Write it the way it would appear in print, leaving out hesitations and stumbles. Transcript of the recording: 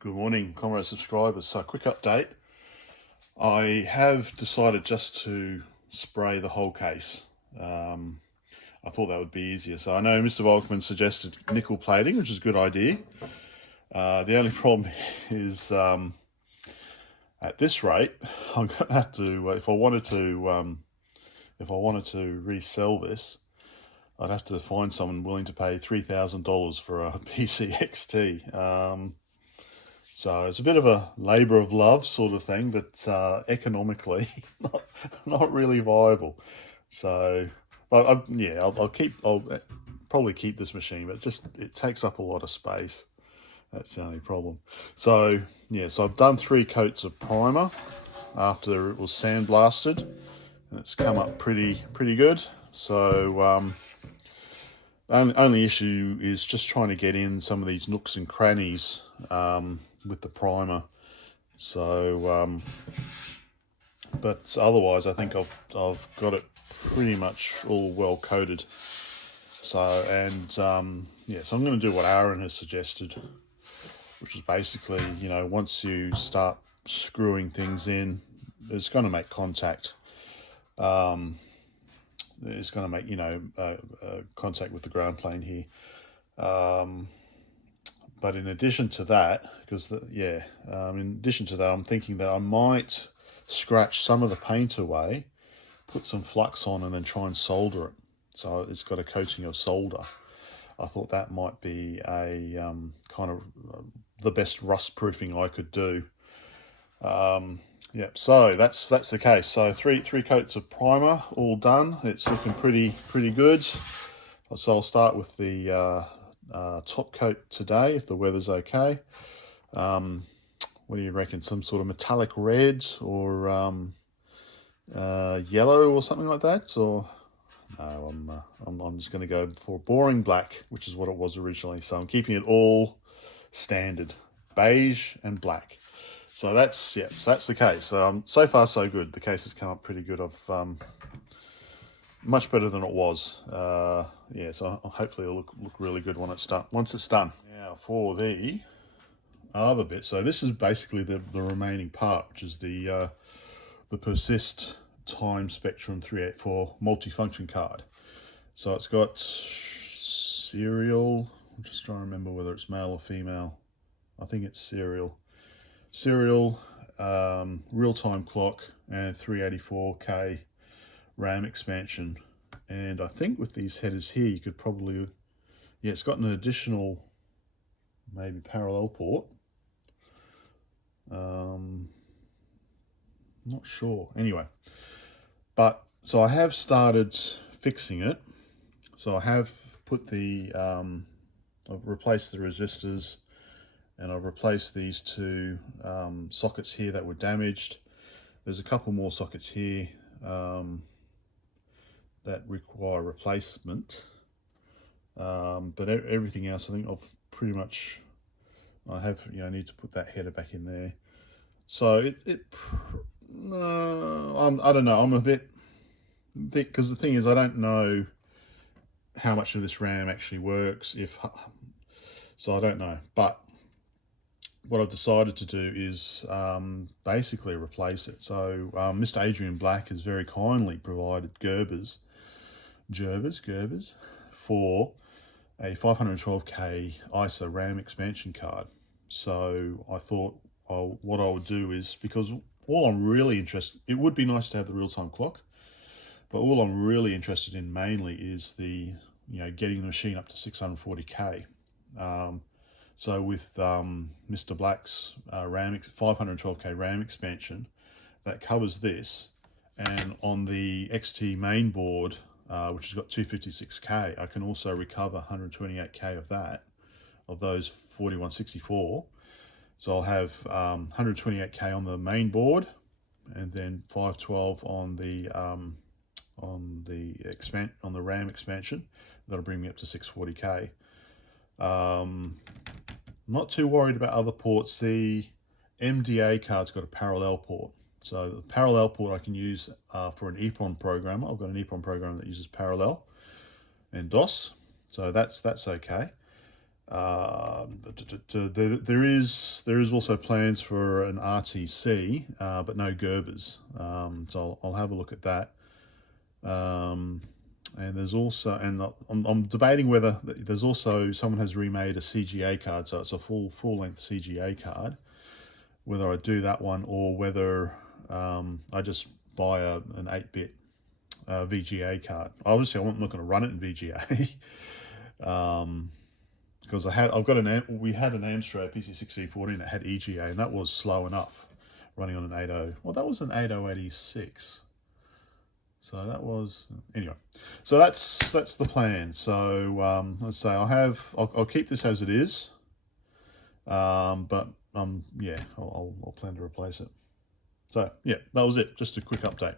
Good morning, comrade subscribers. So, quick update. I have decided just to spray the whole case. I thought that would be easier. So, I know Mr. Volkman suggested nickel plating, which is a good idea. The only problem is at this rate, I'm going to have to, if I wanted to resell this, I'd have to find someone willing to pay $3,000 for a PC XT. So it's a bit of a labour of love sort of thing, but economically not really viable. So, but I'll probably keep this machine, but it takes up a lot of space. That's the only problem. So yeah, so I've done 3 coats of primer after it was sandblasted, and it's come up pretty good. So only issue is just trying to get in some of these nooks and crannies with the primer. So but otherwise I think I've got it pretty much all well coated. So yeah, so I'm going to do what Aaron has suggested, which is basically, you know, once you start screwing things in, it's going to make contact. It's going to make, you know, contact with the ground plane here. But in addition to that, in addition to that, I'm thinking that I might scratch some of the paint away, put some flux on, and then try and solder it. So it's got a coating of solder. I thought that might be a kind of the best rust proofing I could do. Yeah, so that's the case. So three coats of primer, all done. It's looking pretty good. So I'll start with the top coat today, if the weather's okay. What do you reckon? Some sort of metallic red or yellow or something like that? Or no, I'm just going to go for boring black, which is what it was originally. So I'm keeping it all standard, beige and black. So that's the case. So far so good. The case has come up pretty good. I've much better than it was. Yeah, so hopefully it'll look really good when it's done. Once it's done. Now for the other bit. So this is basically the remaining part, which is the Persyst time spectrum 384 multifunction card. So it's got serial. I'm just trying to remember whether it's male or female. I think it's serial, real-time clock, and 384K RAM expansion. And I think with these headers here, you could probably, yeah, it's got an additional maybe parallel port. Not sure. Anyway, but so I have started fixing it. So I have put the, I've replaced the resistors, and I've replaced these 2 sockets here that were damaged. There's a couple more sockets here that require replacement, but everything else I think I've pretty much, I need to put that header back in there. So I don't know, I'm a bit, because the thing is I don't know how much of this RAM actually works, so I don't know, but what I've decided to do is basically replace it. So Mr. Adrian Black has very kindly provided Gerbers for a 512K ISO RAM expansion card. So I thought what I would do is, because all I'm really interested, it would be nice to have the real-time clock, but all I'm really interested in mainly is the, getting the machine up to 640K. So with Mr. Black's 512K RAM expansion, that covers this, and on the XT main board, which has got 256K, I can also recover 128K of that, of those 4164. So I'll have 128K on the main board, and then 512 on the RAM expansion. That'll bring me up to 640K. Not too worried about other ports. The MDA card's got a parallel port. So the parallel port I can use for an EEPROM programmer. I've got an EEPROM programmer that uses parallel and DOS. So that's okay. There is also plans for an RTC, but no Gerbers. So I'll have a look at that. And there's also, and I'm debating whether there's also, someone has remade a CGA card, so it's a full length CGA card. Whether I do that one or whether I just buy an 8-bit VGA card. Obviously, I'm not going to run it in VGA. Because we had an Amstrad PC6E14 that had EGA, and that was slow enough running on an 80. Well, that was an 8086. So that was, anyway. So that's the plan. So let's say I'll keep this as it is. But yeah, I'll plan to replace it. So yeah, that was it. Just a quick update.